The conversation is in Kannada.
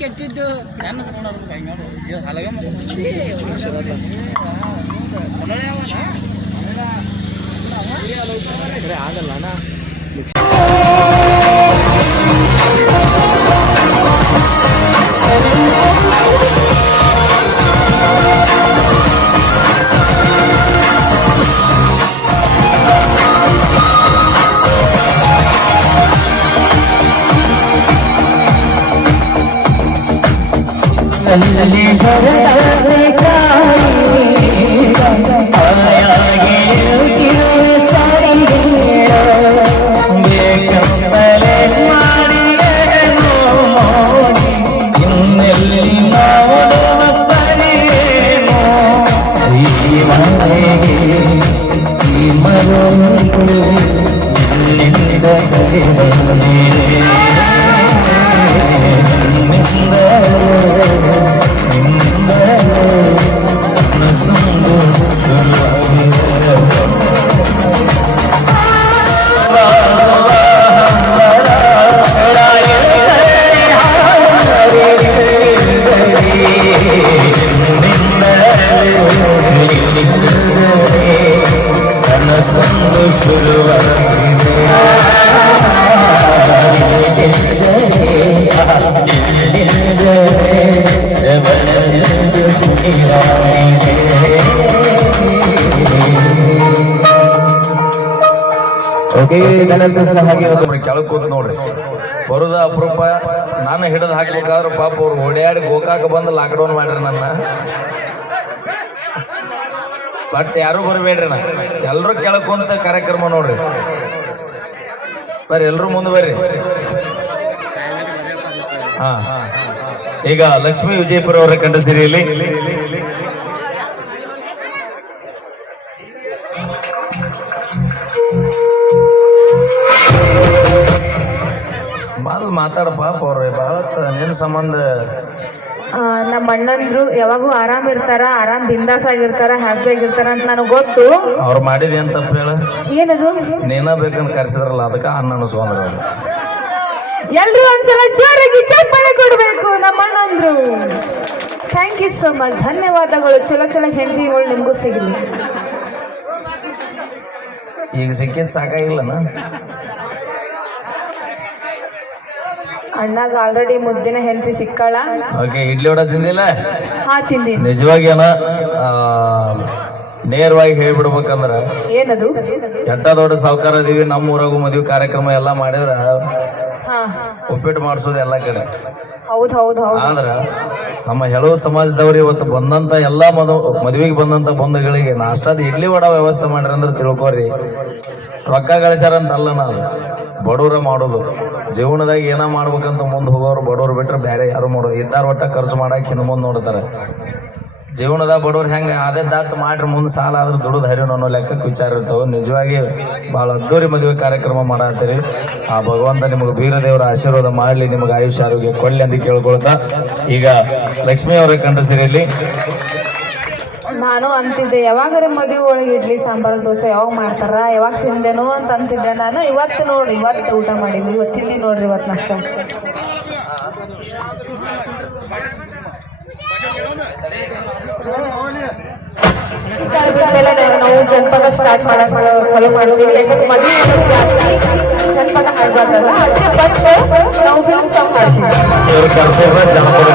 ಕೆಟ್ಟಿದ್ದು ಆಗಲ್ಲ ಕೆಳಗ್ ಕೂತ್ ನೋಡ್ರಿ ಬರುದ ಅಪರೂಪ. ನಾನು ಹಿಡಿದು ಹಾಕ್ಬೇಕಾದ್ರೆ ಪಾಪ ಅವ್ರು ಓಡಾಡಿ ಗೋಕಾಕ ಬಂದು ಲಾಕ್ಡೌನ್ ಮಾಡ್ರಿ ನನ್ನ. ಬಟ್ ಯಾರು ಬರಬೇಡ್ರಿ, ನಾ ಎಲ್ರು ಕೆಳಗ್ ಕುಂತ ಕಾರ್ಯಕ್ರಮ ನೋಡ್ರಿ. ಬರ್ರಿ ಎಲ್ರು ಮುಂದೆ ಬರ್ರಿ. ಹಾ, ಈಗ ಲಕ್ಷ್ಮೀ ವಿಜಯಪುರ ಅವರ ಕಂಡ ಸಿರಿಯಲ್ಲಿ ಮಾತಾಡ ಪಾಪ ಅವ್ರ ಬಹಳ ನಿನ್ ಸಂಬಂಧ. ನಮ್ಮ ಅಣ್ಣಂದ್ರು ಯಾವಾಗೂ ಆರಾಮ್ ಇರ್ತಾರ, ಆರಾಮ್ ಬಿಂದಾಸ್ ಆಗಿರ್ತಾರ, ಹ್ಯಾಪಿ ಆಗಿರ್ತಾರ ಅಂತ ನನಗೆ ಗೊತ್ತು. ಅವ್ರು ಮಾಡಿದ ಏನ್ ತಪ್ಪ ಹೇಳ? ಏನದು? ನೀನ ಬೇಕಂತ ಕರ್ಸಿದ್ರಲ್ಲ ಅದಕ್ಕ ಅಣ್ಣ ಅನ್ಸ್ಕೊಂಡ್ರ. ಎಲ್ರು ಒಂದ್ಸಲ ಜೋರಾಗಿ ಚಪ್ಪಾಳೆ ಕೊಡ್ಬೇಕು ನಮ್ಮ ಅಣ್ಣಂದ್ರು. ಥ್ಯಾಂಕ್ ಯು ಸೋ ಮಚ್, ಧನ್ಯವಾದಗಳು. ಚಲೋ ಚಲೋ ಹೆಂಡತಿಗಳು ನಿಮ್ಗೂ ಸಿಗಲಿ. ಈಗ ಸಿಕ್ಕಿದ್ ಸಾಕಾಗಿಲ್ಲನ? ಅಣ್ಣಾಗ ಆಲ್ರೆಡಿ ಮುದ್ದಿನ ಹೆಂಡತಿ ಸಿಕ್ಕಾಳ. ಓಕೆ, ಇಡ್ಲಿ ವಡ ತಿಂದಿಲ್ಲ? ಹಾ, ತಿಂದಿನಿ. ನಿಜವಾಗಿ ನೇರವಾಗಿ ಹೇಳ್ಬಿಡ್ಬೇಕಂದ್ರ ಏನದು? ಎಟ್ಟ ದೊಡ್ಡ ಸಾವುಕಾರ ಅದೀವಿ, ನಮ್ಮ ಊರಾಗೂ ಮದುವೆ ಕಾರ್ಯಕ್ರಮ ಎಲ್ಲಾ ಮಾಡಿದ್ರ ಉಪ್ಪಿಟ್ಟು ಮಾಡಿಸೋದು ಎಲ್ಲಾ ಕಡೆ. ಹೌದ್ ಹೌದ್ ಹೌದು. ಆದ್ರ ನಮ್ಮ ಹೆಳವು ಸಮಾಜದವ್ರು ಇವತ್ತು ಬಂದಂತ ಎಲ್ಲಾ ಮದುವೆಗೆ ಬಂದಂತ ಬಂಧುಗಳಿಗೆ ನಾಷ್ಟಾದ ಇಡ್ಲಿ ವಡ ವ್ಯವಸ್ಥೆ ಮಾಡ್ರಿ ಅಂದ್ರೆ ತಿಳ್ಕೊರಿ. ರೊಕ್ಕ ಗಳಿಸ್ಯಾರಂತ ಅಲ್ಲ, ನಾವು ಬಡವ್ರ ಮಾಡೋದು. ಜೀವನದಾಗ ಏನ ಮಾಡ್ಬೇಕಂತ ಮುಂದೆ ಹೋಗೋರು ಬಡವ್ರು ಬಿಟ್ರೆ ಬೇರೆ ಯಾರು ಮಾಡೋದು. ಇದ್ದಾರ ಒಟ್ಟ ಖರ್ಚು ಮಾಡಕ್ ಹಿಂದ್ ಮುಂದೆ ನೋಡ್ತಾರೆ. ಜೀವನದ ಬಡವ್ರು ಹೆಂಗೆ ಅದೇ ದಾಟ್ ಮಾಡ್ರಿ ಮುಂದೆ ಸಾಲ ಆದ್ರೂ ದುಡಿದು ಹರಿಯೋಣ ಅನ್ನೋ ಲೆಕ್ಕಕ್ಕೆ ವಿಚಾರ ಇರ್ತಾವೆ. ನಿಜವಾಗಿ ಭಾಳ ಅದ್ದೂರಿ ಮದುವೆ ಕಾರ್ಯಕ್ರಮ ಮಾಡತ್ತೀರಿ. ಆ ಭಗವಂತ ನಿಮಗೆ ಬೀರದೇವರ ಆಶೀರ್ವಾದ ಮಾಡಲಿ, ನಿಮಗೆ ಆಯುಷ್ಯ ಆರೋಗ್ಯ ಕೊಡ್ಲಿ ಅಂತ ಕೇಳ್ಕೊಳ್ತಾ ಈಗ ಲಕ್ಷ್ಮೀ ಅವರ ಕಂಠಸಿರಿಯಲ್ಲಿ. ನಾನು ಅಂತಿದ್ದೆ ಯಾವಾಗಾರ ಮದುವೆ ಒಳಗೆ ಇಡ್ಲಿ ಸಾಂಬಾರು ದೋಸೆ ಯಾವಾಗ ಮಾಡ್ತಾರ, ಯಾವಾಗ ತಿಂದೇನೋ ಅಂತ ಅಂತಿದ್ದೆ ನಾನು. ಇವತ್ತು ನೋಡ್ರಿ, ಇವತ್ತು ಊಟ ಮಾಡಿದ್ವಿ, ಇವತ್ತು ತಿಂದಿ ನೋಡ್ರಿ, ಇವತ್ತು ನಾಷ್ಟ. ನಾವು ಜನಪದ ಸ್ಟಾರ್ಟ್ ಮಾಡಕ್ ಫಾಲೋ ಮಾಡ್ತೀವಿ. ಯಾಕಂದ್ರೆ ಮದುವೆ ಜಾಸ್ತಿ ಜನಪದ ಹಾಡ್ಬಾರ್ದಲ್ಲ, ಅದಕ್ಕೆ ಫಸ್ಟ್ ನಾವು ಫಿಲ್ಮ್ ಸಾಂಗ್ ಮಾಡ್ತೀವಿ. ಜನಪದ